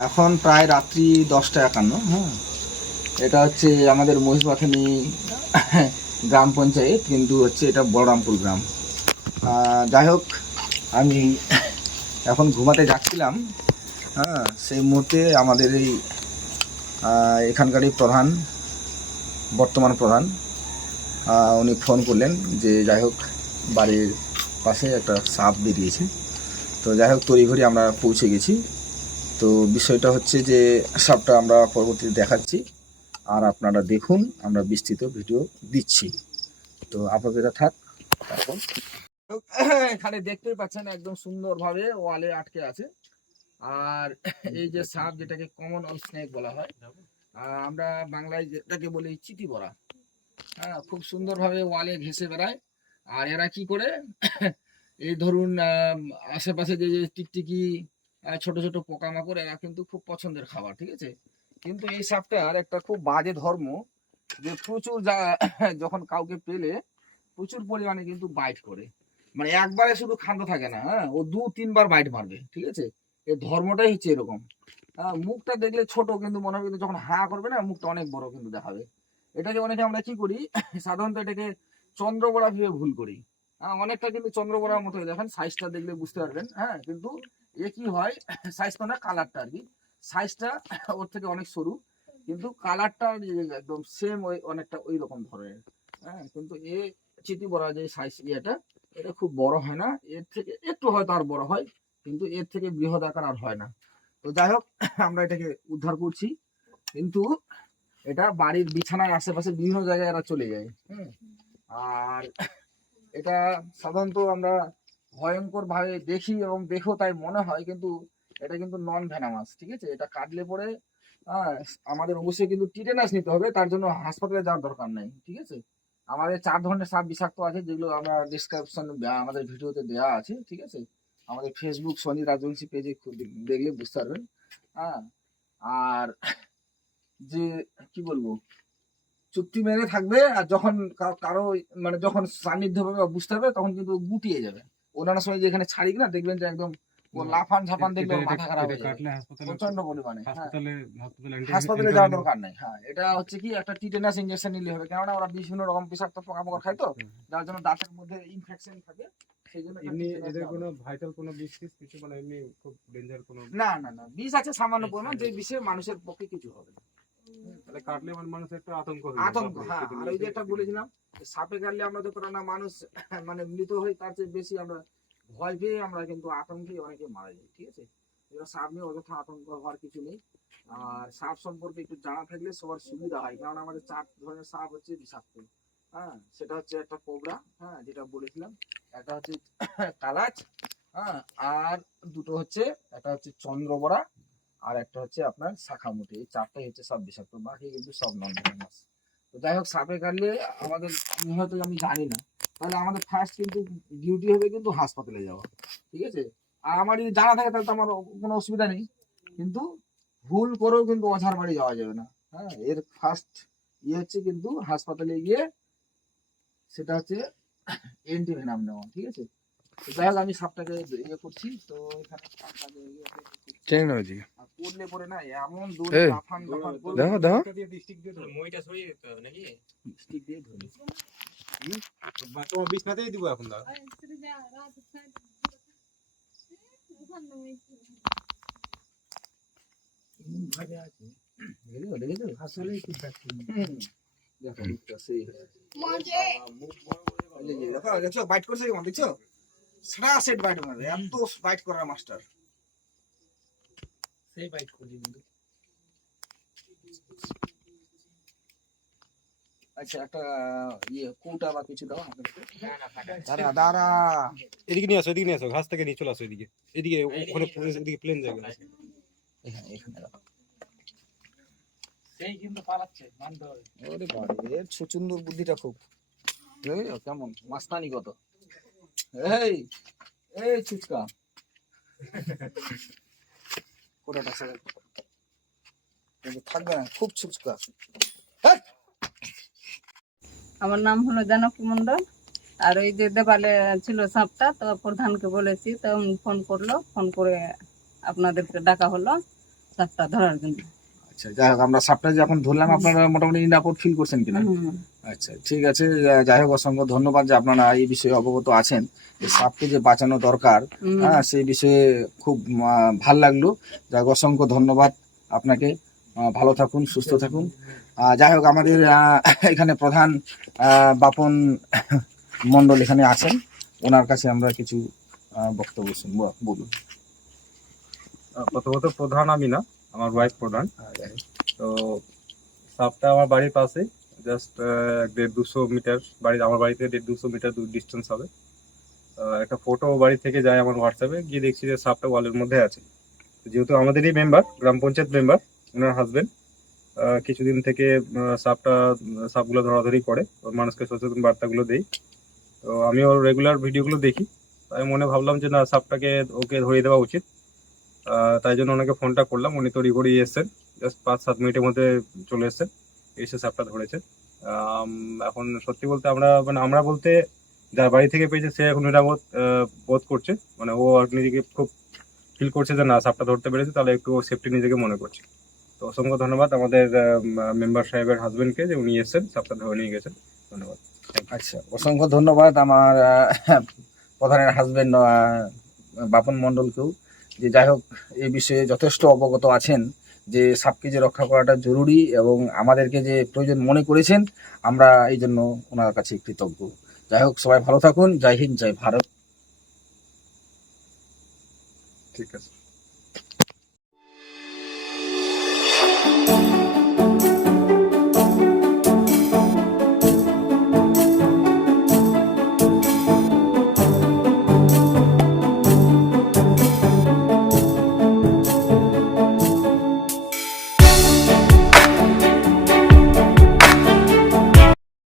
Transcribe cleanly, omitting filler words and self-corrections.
এখন প্রায় রাত্রি 10টা 51। হ্যাঁ, এটা হচ্ছে আমাদের মহিষবাথানি গ্রাম পঞ্চায়েত, কিন্তু হচ্ছে এটা বলরামপুর গ্রাম। যাই হোক, আমি এখন ঘুমাতে যাচ্ছিলাম। হ্যাঁ, সেই মুহূর্তে আমাদের এই এখানকারই প্রধান, বর্তমান প্রধান, উনি ফোন করলেন যে যাই হোক বাড়ির পাশে একটা সাপ বেরিয়েছে। তো যাই হোক তড়িঘড়ি আমরা পৌঁছে গেছি। তো বিষয়টা হচ্ছে যে সাপটা আমরা পরবর্তীতে দেখাচ্ছি, আর আপনারা দেখুন, আমরা বিস্তৃত ভিডিও দিচ্ছি। তো আপাতত থাক। তারপর এখানে দেখতেই পাচ্ছেন একদম সুন্দরভাবে ওয়ালে আটকে আছে। আর এই যে সাপ, যেটাকে কমন অল স্নেক বলা হয়, আমরা বাংলায় যেটাকে বলি চিতি বড়া, হ্যাঁ, খুব সুন্দরভাবে ওয়ালে ঘেঁষে বেড়ায়। আর এরা কি করে, এই ধরুন আশেপাশে যে যে টিকটিকি ছোট ছোট পোকামাকড়, এরা কিন্তু খুব পছন্দের খাবার, ঠিক আছে। কিন্তু এই সাপটার একটা খুব বাজে ধর্ম, যে প্রচুর যখন কাউকে পেলে প্রচুর পরিমাণে কিন্তু বাইট করে। মানে একবারে শুধু ক্ষান্ত থাকে না, হ্যাঁ, ও 2-3 বার বাইট মারবে, ঠিক আছে। এর ধর্মটাই হচ্ছে এরকম। মুখটা দেখলে ছোট, কিন্তু মনে হবে কিন্তু যখন হা করবে না, মুখটা অনেক বড় কিন্তু দেখাবে। এটাকে অনেকে আমরা কি করি, সাধারণত এটাকে চন্দ্রবড়া ভেবে ভুল করি। অনেকটা কিন্তু চন্দ্রবড়ার মতো, দেখেন সাইজটা দেখলে বুঝতে পারবেন। হ্যাঁ, কিন্তু এ কি হয়, সাইজটা না, কালারটা আর কি, সাইজটা ওর থেকে অনেক সরু, কিন্তু কালারটা একদম সেম, ওই অনেকটা ওই রকম ধরনের। হ্যাঁ, কিন্তু এ চিতি বড়া যে সাইজ এটা খুব বড় হয় না, এর থেকে একটু হয়তো আর বড় হয়, কিন্তু এর থেকে বৃহৎ আকার আর হয় না। তো যাই হোক, আমরা এটাকে উদ্ধার করছি, কিন্তু এটা বাড়ির বিছানার আশেপাশে বিভিন্ন জায়গায় এরা চলে যায়। আর এটা সাধারণত আমরা ভয়ঙ্কর ভাবে দেখি এবং দেখো তাই মনে হয়, কিন্তু এটা কিন্তু নন ভেনামাস, ঠিক আছে। এটা কাটলে পরে আমাদের অবশ্যই কিন্তু টিটেনাস নিতে হবে, তার জন্য হাসপাতালে যাওয়ার দরকার নেই, ঠিক আছে। আমাদের 4 ধরনের সাপ বিষাক্ত আছে, যেগুলো আমরা ডিসক্রিপশন আমাদের ভিডিওতে দেওয়া আছে, ঠিক আছে। আমাদের ফেসবুক সনি রাজবংশী পেজে দেখলে বুঝতে পারবেন। হ্যাঁ, আর যে কি বলবো, চুক্তি মেরে থাকবে, আর যখন কারো মানে যখন সান্নিধ্য পাবে বা বুঝতে হবে, তখন কিন্তু গুটিয়ে যাবে। অন্যান্য সময় যেখানে ছাড়ি না, দেখবেন যে একদম ও লাফান ঝাপান দেখলে ওর মাথা খারাপ হয়ে যাবে প্রচন্ড পরিমাণে। হাসপাতালে যাওয়ার দরকার নেই। হ্যাঁ, এটা হচ্ছে কি, একটা টিটেনাস ইনজেকশন নিলে হবে, কেননা ওরা বিভিন্ন রকম বিষাক্ত পোকামাকড় খায়, তো যার জন্য দাঁতের মধ্যে ইনফেকশন থাকে, সেই জন্য এমনি এদের কোনো ভাইটাল কোনো বিষ কিছু, মানে এমনি খুব ডেঞ্জার কোনো, না না না, বিষ আছে সামান্য পরিমাণ, যে বিষে মানুষের পক্ষে কিছু হবে না। তাহলে কাটলে মানুষের একটা আতঙ্ক, আতঙ্ক। হ্যাঁ, আর ওই যে একটা বলেছিলাম, সাপে কাটলে আমরা যতটা না মানুষ মানে মৃত হই, তার চেয়ে বেশি আমরা ভয় পেয়ে আমরা কিন্তু আতঙ্কে অনেকে মারা যাই, ঠিক আছে। সাপ নিয়ে অযথা আতঙ্ক হওয়ার কিছু নেই। আর সাপ সম্পর্কে একটু জানা থাকলে সবার সুবিধা হয়, কারণ আমাদের 4 ধরনের সাপ হচ্ছে বিষাক্ত। হ্যাঁ, সেটা হচ্ছে একটা কোবরা, হ্যাঁ, যেটা বলেছিলাম, একটা হচ্ছে কালাচ, হ্যাঁ, আর দুটো হচ্ছে, একটা হচ্ছে চন্দ্রবড়া, আর একটা হচ্ছে আপনার শাখামুটি। এই 4টাই হচ্ছে সব বিষাক্ত, বাকি কিন্তু সব নন ভেনামাস। তো যাই হোক, সাপে কাটলে আমাদের হয়তো আমি জানি না, তাহলে আমাদের ফার্স্ট কিন্তু ডিউটি হবে কিন্তু হাসপাতালে যাওয়া, ঠিক আছে। আর আমার যদি জানা থাকে তাহলে তো আমার কোনো অসুবিধা নেই, কিন্তু ভুল করেও কিন্তু অঝার বাড়ি যাওয়া যাবে না। হ্যাঁ, এর ফার্স্ট হচ্ছে কিন্তু হাসপাতালে গিয়ে, সেটা হচ্ছে অ্যান্টিভেনাম নেওয়া, ঠিক আছে। যাই হোক, আমি সাপটাকে ইয়ে করছি, তো এখানে পড়লে পরে না এমন দৌড়ে লাফান লাফান করবে, স্টিক দিয়ে ধরি। তোমার বিছনাতেই দিব এখন, দাও ভাবে আছে, দেখেছো আসলে কি দেখো, দেখো বাইট করছে কেমন, দেখছো, সারা সেট বাইট মারবে, এত বাইট করার মাস্টার, সেই বাইট করছে কিন্তু। আচ্ছা, একটা ইয়ে কৌটা বা কিছু দাও দাঁড়া দাঁড়া, এদিকে নিয়ে আসো, এদিকে নিয়ে আসো, ঘাস থেকে নিয়ে চলে আসো এদিকে, এদিকে ওখানে এদিকে প্লেন জায়গা আছে, এখানে এখানে রাখো। সেই কিন্তু পালাচ্ছে, মানতে হবে। ওরে বাবা, এর ছুচুন্দর বুদ্ধিটা খুব, কেমন মাস্তানি কত। এই এই ছুচকা কোটাটা ছেড়ে থাকবে না, খুব ছুচকা। আমার নাম হলো জানকী মন্ডল। আর ওই যে দেবালে ছিল সাপটা, তো প্রধানকে বলেছি, তো ফোন করলো, ফোন করে আপনাদেরকে ডাকা হলো। সাপটা ধরার জন্য। আচ্ছা, যাই হোক, আমরা সাপটা যখন ধরলাম আপনারা মোটামুটি নিরাপদ ফিল করছেন কিনা? হুম। আচ্ছা, ঠিক আছে। যাই হোক, অসংখ্য ধন্যবাদ যে আপনারা এই বিষয়ে অবগত আছেন। এই সাপকে যে বাঁচানো দরকার, হুম। হ্যাঁ, সেই বিষয়ে খুব ভাল লাগলো। যাই হোক, অসংখ্য ধন্যবাদ আপনাকে। ভালো থাকুন, সুস্থ থাকুন। যাই হোক, আমাদের এখানে প্রধান বাপন মণ্ডল এখানে আছেন, ওনার কাছে আমরা কিছু বক্তব্য শুনবো। বলুন। প্রথমত প্রধান আমি না, আমার ওয়াইফ প্রধান। তো সাপটা আমার বাড়ির পাশে, জাস্ট 150-200 মিটার আমার বাড়ি থেকে 150-200 মিটার দূর ডিস্টেন্স হবে। একটা ফটো বাড়ি থেকে যায় আমার হোয়াটসঅ্যাপে, গিয়ে দেখছি যে সাপটা ওয়ালের মধ্যে আছে। যেহেতু আমাদেরই মেম্বার, গ্রাম পঞ্চায়েত মেম্বার, ওনার হাজবেন্ড কিছুদিন থেকে সাপগুলো ধরাধরি করে, ওর মানুষকে সচেতন বার্তাগুলো দেই। তো আমি ওর রেগুলার ভিডিওগুলো দেখি, তাই মনে ভাবলাম যে না, সাপটাকে ওকে ধরিয়ে দেওয়া উচিত। তাই জন্য ওনাকে ফোনটা করলাম। উনি তড়ি ঘড়ি এসেছেন, জাস্ট 5-7 মিনিটের মধ্যে চলে এসেছেন, এসে সাপটা ধরেছেন। এখন সত্যি বলতে আমরা বলতে যার বাড়ি থেকে পেয়েছে সে এখন নিরাপদ বোধ করছে, মানে ও আর নিজেকে খুব ফিল করছে যে না, সাপটা ধরতে পেরেছে, তাহলে একটু সেফটি নিজেকে মনে করছে। তো অসংখ্য ধন্যবাদ আমাদের মেম্বার সাহেবের হাজবেন্ডকে, যে উনি এসেছেন সাপটা ধরে নিয়ে গেছেন। ধন্যবাদ। আচ্ছা, অসংখ্য ধন্যবাদ আমার প্রধানের হাজবেন্ড বাপন মণ্ডলকেও, যে যাই হোক এই বিষয়ে যথেষ্ট অবগত আছেন যে সাপকে যে রক্ষা করাটা জরুরি, এবং আমাদেরকে যে প্রয়োজন মনে করেছেন, আমরা এই জন্য ওনার কাছে কৃতজ্ঞ। যাই হোক, সবাই ভালো থাকুন। জয় হিন্দ, জয় ভারত। ঠিক আছে।